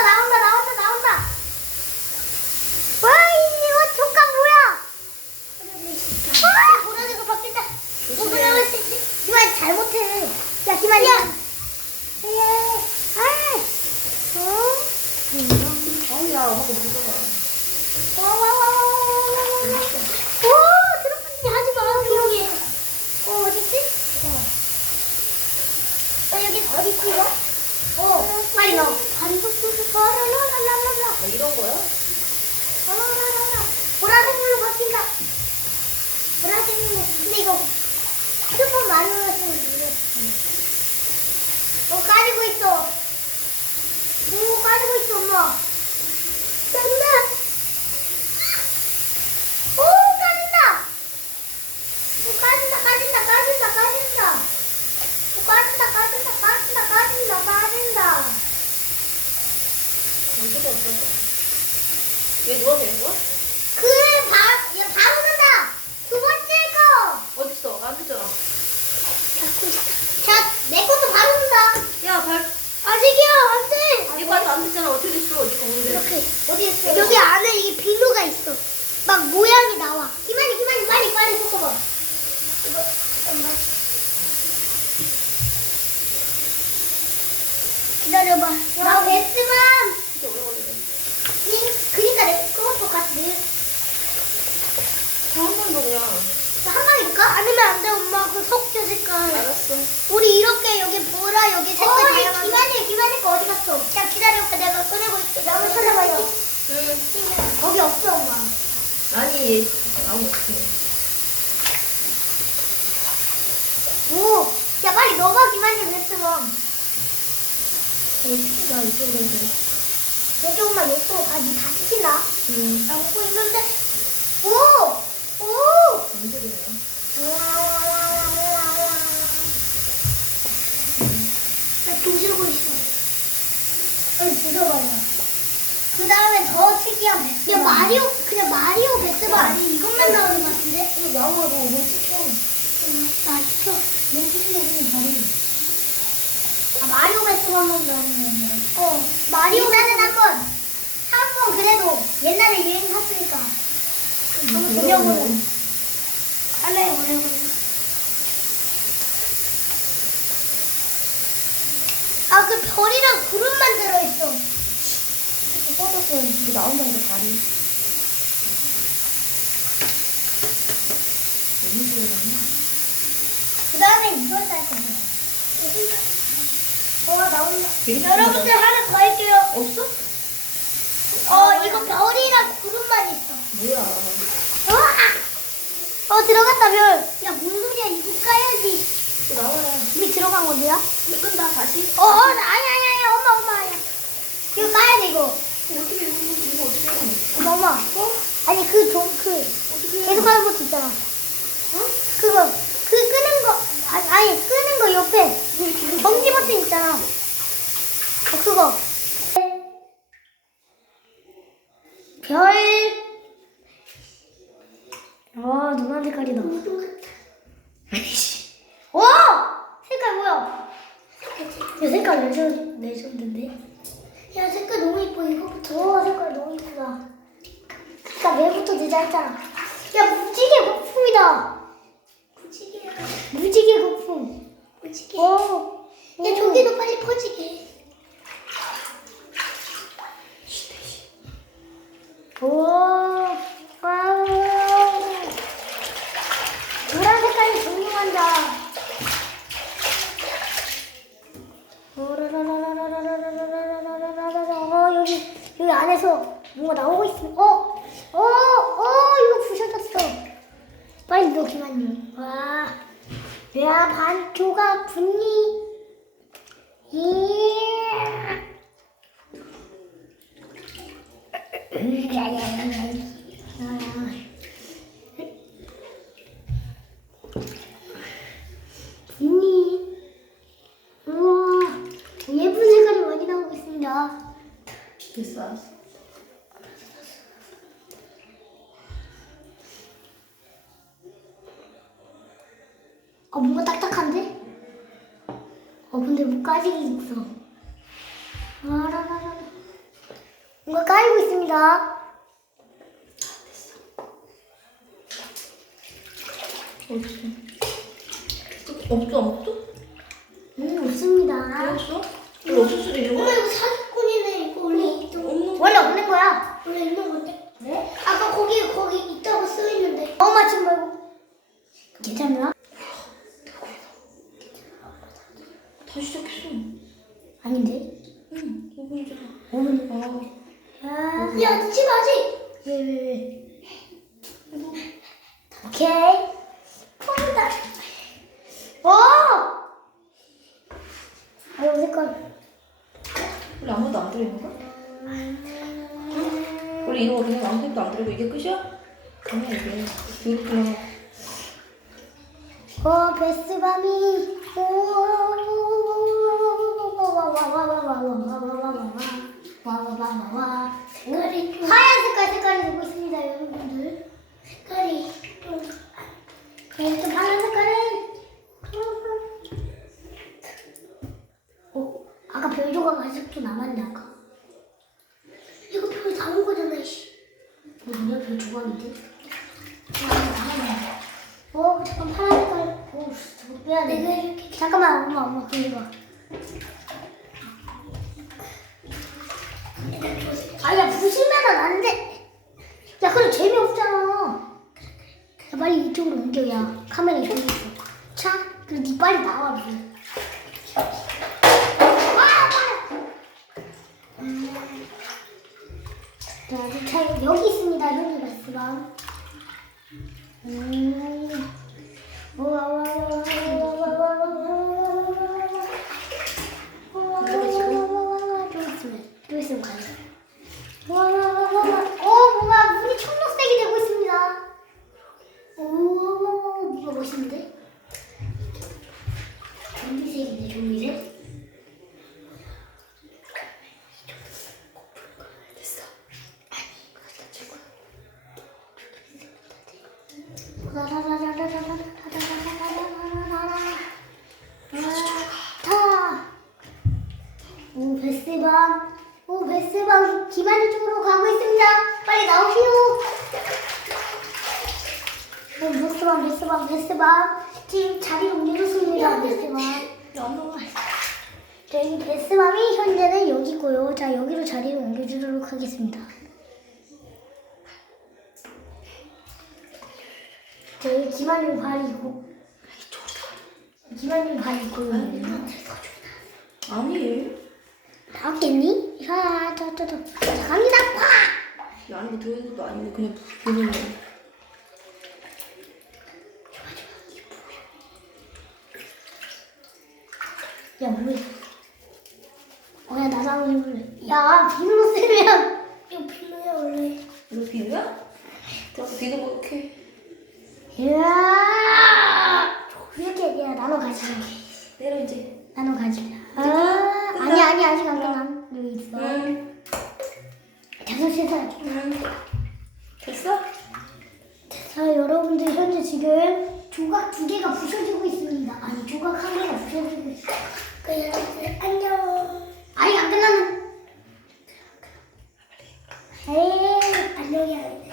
나온다 나온다 나온다 나온다. 와 이거 조각 뭐야? 와 보라색으로 바뀐다 어 그래 기만 잘못해. 야 기만이 야 예. 아! 어? 아우야 하고 무서워. 와와와와와와와 오 들어갔니 하지 마 기억이 어 어딨지? 어 여기 어디 있지 이거? 어 빨리 넣어 반죽 라라라라라라 아, 이런 거야? 라라라라라 보라색으로 바뀐다 보라색으로 근데 이거 휴대폰 마리오가 좀 이래 어 까지고 있어 오 까지고 있어 엄마 짠다 오 까진다 오 까진다 까진다 까진다 까진다 오 까진다 까진다 까진다 까진다 까진다 정수가 없어서. 얘 누가 되는 거야? 그래 바, 야, 바로 된다 두 번째 거 어딨어? 안 됐잖아. 잡고 있어 자내 것도 바로 된다 야, 발, 아직이야 안돼 이거 아직 안 됐잖아. 어떻게 됐어? 니가 뭔데? 이렇게 어디 있어 여기 안에 이게 비누가 있어 막 모양이 나와 기만이 기만이 빨리 빨리 섞어봐 이거 잠깐만 기다려봐 나 베스만 진짜 오래 걸리네. 그니까 내 그것도 같이 넣- 한 번도 그냥. 한 방에 넣을까? 아니면 안 돼 엄마 그 속죄 색깔 알았어. 우리 이렇게 여기 보라 여기 색깔 다양한 기만이 기만이 거 어디 갔어? 야 기다려봐 내가 꺼내고 있어 나무 찾아봐요 응. 거기 없어 엄마 아니, 얘 나오면 어떡해. 오, 야 빨리 넣어봐 김한재 베스만 얘 시키가 이쪽으로 해. 이쪽만 넣고 가니 다 시킨다 응. 나 먹고 있는데 오! 오! 정수리네. 나 조지르고 있어 빨리 부숴봐요 그 다음에 더 특이한 베스만 야 마리오 그냥 마리오 베스만 아니 이것만 나오는 것 같은데? 이거 너무 못 시켜. 나 시켜 못 시키려고 바로. 아, 마리오 베스만만 나오는 거네 어 마리오 나는 한번. 한 번 그래도 옛날에 유행했으니까. 한번 돌려보는 할래 오래오래. 아그 별이랑 구름만 들어있어. 뻗었어. 이게 나온다는 거 다리. 너무 좋아하네. 그 다음에 이걸 살 거야 어 나온다. 여러분들 하나 더 할게요 없어? 어 이거 별이랑 구름만 있어 뭐야. 우와! 어 들어갔다 별. 야 뭔 소리야 이거 까야지. 또 나와야. 이미 들어간 건데요? 이거 끈다, 다시. 어, 어 아니 아니 아니 엄마 엄마 아니야. 이거 까야 돼 이거. 어떻게, 이거, 이거 어떻게 해? 엄마 엄마. 어? 아니 그 종 그 어떻게 해? 계속 하는 버튼 있잖아. 어? 그거 그 끄는 거 아니, 아니 끄는 거 옆에 이거 이렇게 정지 버튼 있잖아. 어 그거. 별. 와 노란 색깔이다. 와! 색깔 뭐야? 야 색깔 레전, 레전드인데? 야 색깔 너무 이뻐 이거부터 와 색깔 너무 이쁘다 색깔 얘부터 내자 했잖아 야 무지개 거품이다 무지개 무지개 거품 무지개 어. 야 저기도 빨리 퍼지게 오 와우 노란 색깔이 종류한다 어 여기 여기 안에서 뭔가 나오고 있어. 어, 어, 어 이거 부셔졌어. 빨리 넣어 기만님. 와, 야 반초가 분리. 분리. 우와, 예쁜 색깔이 많이 나오고 있습니다. 됐어. 어, 뭔가 딱딱한데? 어, 근데 뭐 까지기 있어. 아, 라라라라. 뭔가 까이고 있습니다. 어딨어? 없어 없어? 음, 없습니다. 없어? 이거 없을 수도 있는 엄마 거야? 이거 사기꾼이네. 이거 원래 있던 없는 원래 없는 거야. 원래 있는 건데. 네? 아까 거기 거기 있다고 써 있는데. 어 맞지 말고. 괜찮나? 다 시작했어. 아닌데. 응, 5분이잖아. 오늘. 아, 야, 야 늦지 마지. 왜 왜 왜? 오케이. 폰다. 어. 아 이거 색깔. 원래 아무도 안 들어있는 거야? 원래 이런 거 그냥 아무것도 안 들어있고 이게 끝이야? 아니야 이게 이렇게 어 베스밤이 와 너와 나와 색깔이 하얀 색깔 색깔이 되고 있습니다 여러분들. 색깔이 그래서 파란 색깔은 어 아까 별 조각 아직도 남았네 아까. 이거 별 잡은 거잖아 이씨. 뭐냐 별 조각인데? 어 잠깐 파란 색깔 오 빼야 돼왜 이렇게 잠깐만 엄마 엄마 그거 부시면은 안돼. 야 그래 재미없잖아. 야 빨리 이쪽으로 옮겨. 야 카메라 저기 있어 차? 그래 니 빨리 나와 니. 자, 이차 여기 있습니다. 형님 말씀방. 음. 꽃인데? 종이색인데 종이색? 오 베스방 오 베스방 기만이 쪽으로 가고 있습니다. 빨리 나오시오. 오 베스밤 베스밤 베스밤. 지금 자리 옮겨줬습니다. 베스밤. 너무 저희 베스밤이 현재는 여기고요. 자 여기로 자리를 옮겨주도록 하겠습니다. 저희 기만님 발이 있고 기만님 발이 있고요. 아니 나왔겠니? 자, 저, 저, 저. 자, 갑니다. 꽉! 이 안에 뭐 것도 아닌데 그냥 보는 거. 야 비누로 쓰면 이거 비누야 원래. 이거 비누야? 자꾸 비누 먹게. 이야 이렇게 그냥 나눠 가지려. 내려 이제. 나눠 가지려. 아 아니 아니 아직 안 끝남. 여기 있어. 응. 다섯 시에 사야겠다. 됐어? 자 여러분들 현재 지금 조각 두 개가 부서지고 있습니다. 아니 조각 한 개가 부서지고 있어. 그래서 안녕. 아니 안 끝났는데. Hey, I know you.